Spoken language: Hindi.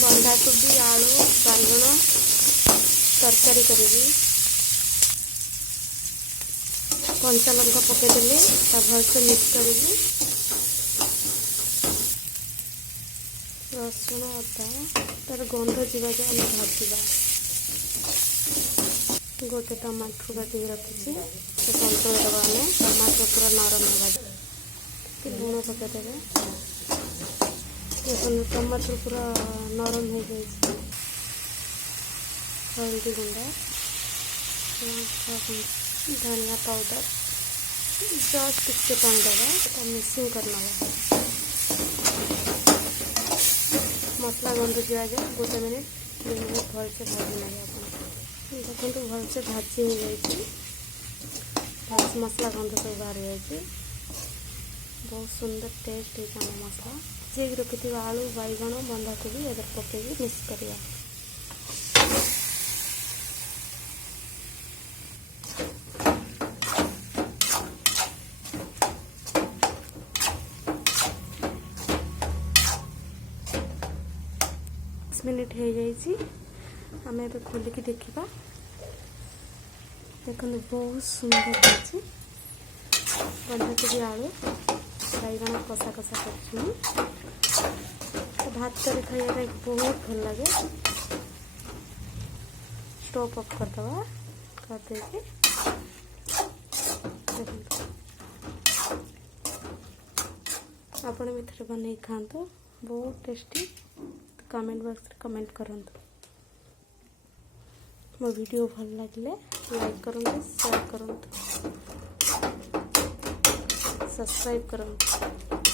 बंधाकोबी आलू बाइगण तरकारी करी कंचा लंका पकईदेली भलसे मिक्स करी रसुण अदा तार गंध जावा जो आम भाजवा गोटे टमाटर काटिक रखी से सन्तुल दबा आम टमाटर पूरा नरम होगा लुण पकईदे टमाटर पूरा नरम हो जाए हल्दी गुंडा धनिया पाउडर जस्ट टिके पानी दबा मिक्सिंग करना मसला गंध दिया जाए गोटे मिनिट 2 मिनिट भलसे भाजी ना देखो भलसे भाजी हो जाए मसला गंध सब बाहर जाए बहुत सुंदर टेस्ट है आम मसला जे रखी आलू बैगण बंधाकोबी एदर पकई मिक्स करिया मिनिट हो जाइए आम ए खोलिकी देखा देखो बहुत सुंदर अच्छी बंधाकोबी आलू बैगण कषा कषा कर भात कर खाइए बहुत भल लगे स्टोव ऑफ करदे करदे आपण भी थे बन खातु बहुत टेस्टी कमेंट बॉक्स रे कमेंट करंतु मो वीडियो भल लगे लाइक करंतु शेयर करंतु सब्सक्राइब करंतु।